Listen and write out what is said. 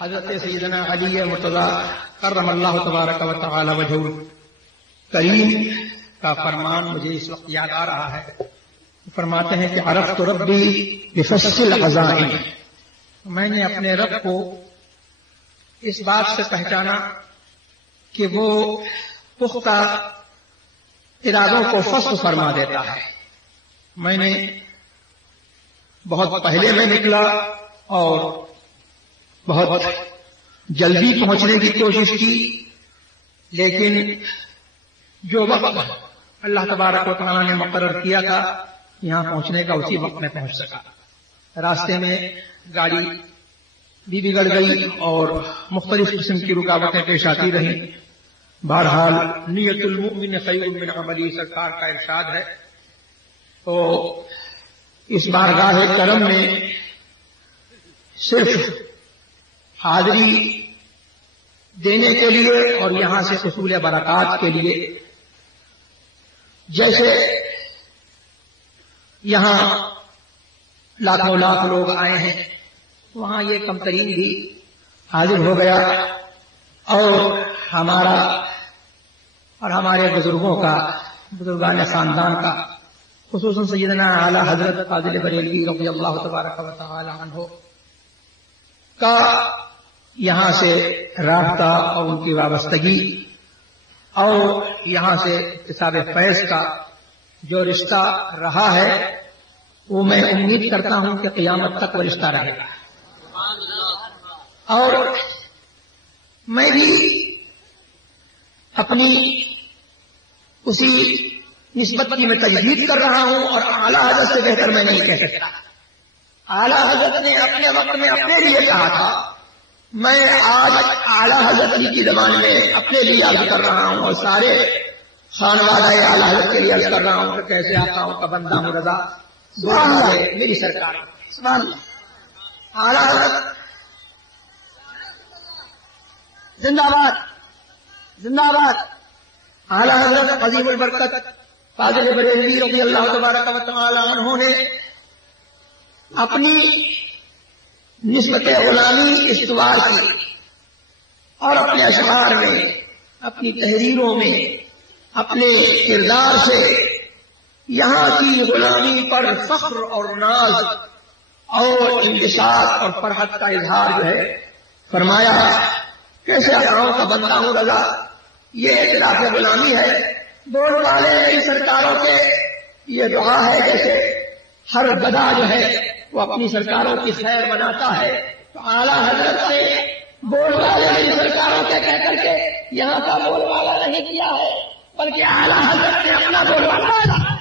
حضرت سیدنا علیہ مرتضی کرم اللہ تبارک و تعالی وجہہ کریم کا فرمان مجھے اس وقت یاد آ رہا ہے. فرماتے ہیں کہ عرفت ربی بفصل العزائم، میں نے اپنے رب کو اس بات سے پہچانا کہ وہ پختہ ارادوں کو فصل فرما دیتا ہے. میں نے بہت پہلے میں نکلا اور بہت جلدی پہنچنے کی کوشش کی، لیکن جو وقت اللہ تبارک و تعالیٰ نے مقرر کیا تھا یہاں پہنچنے کا اسی وقت میں پہنچ سکا. راستے میں گاڑی بھی بگڑ گئی اور مختلف قسم کی رکاوٹیں پیش آتی رہیں. بہرحال نیت المؤمن خیر من عملی سرکار کا ارشاد ہے. تو اس بارگاہ کرم میں صرف حاضری دینے کے لیے اور یہاں سے حصول برکات کے لیے، جیسے یہاں لاکھوں لاکھ لوگ آئے ہیں، وہاں یہ کم ترین بھی حاضر ہو گیا اور ہمارا اور ہمارے بزرگوں کا، بزرگان خاندان کا، خصوصاً سیدنا اعلیٰ حضرت فاضل بریلوی رضی اللہ تبارک و تعالی عنہ کا یہاں سے رابطہ اور ان کی وابستگی اور یہاں سے اکتساب فیض کا جو رشتہ رہا ہے وہ میں امید کرتا ہوں کہ قیامت تک وہ رشتہ رہے گا. اور میں بھی اپنی اسی نسبت کی میں تجدید کر رہا ہوں اور اعلیٰ حضرت سے بہتر میں نہیں کہہ سکتا. اعلیٰ حضرت نے اپنے وقت میں اپنے لیے کہا تھا، میں آج اعلیٰ حضرت کی زبان میں اپنے لیے عرض کر رہا ہوں اور سارے خانوادہ اعلیٰ حضرت کے لیے عرض کر رہا ہوں کہ کیسے آقاؤں کا بندہ ہوں رضا سبحان اللہ میری سرکار سبحان اللہ. اعلیٰ حضرت زندہ باد زندہ باد. اعلیٰ حضرت عظیم البرکت فاضل بریلوی رضی اللہ تبارک و تعالی عنہ نے اپنی نسبت غلامی استوار کی اور اپنے اشعار میں، اپنی تحریروں میں، اپنے کردار سے یہاں کی غلامی پر فخر اور ناز اور انتشار اور فرحت کا اظہار جو ہے فرمایا. کیسے آقاؤں کا بندہ ہوں رضا، یہ اعتراف غلامی ہے. بول والے میری سرکاروں کے یہ دعا ہے جیسے ہر گدھا جو ہے وہ اپنی سرکاروں کی خیر مناتا ہے. تو اعلیٰ حضرت نے بول والے میری سرکاروں کے کہہ کر کے یہاں کا بول والا نہیں کیا ہے، بلکہ اعلیٰ حضرت نے اپنا بول والا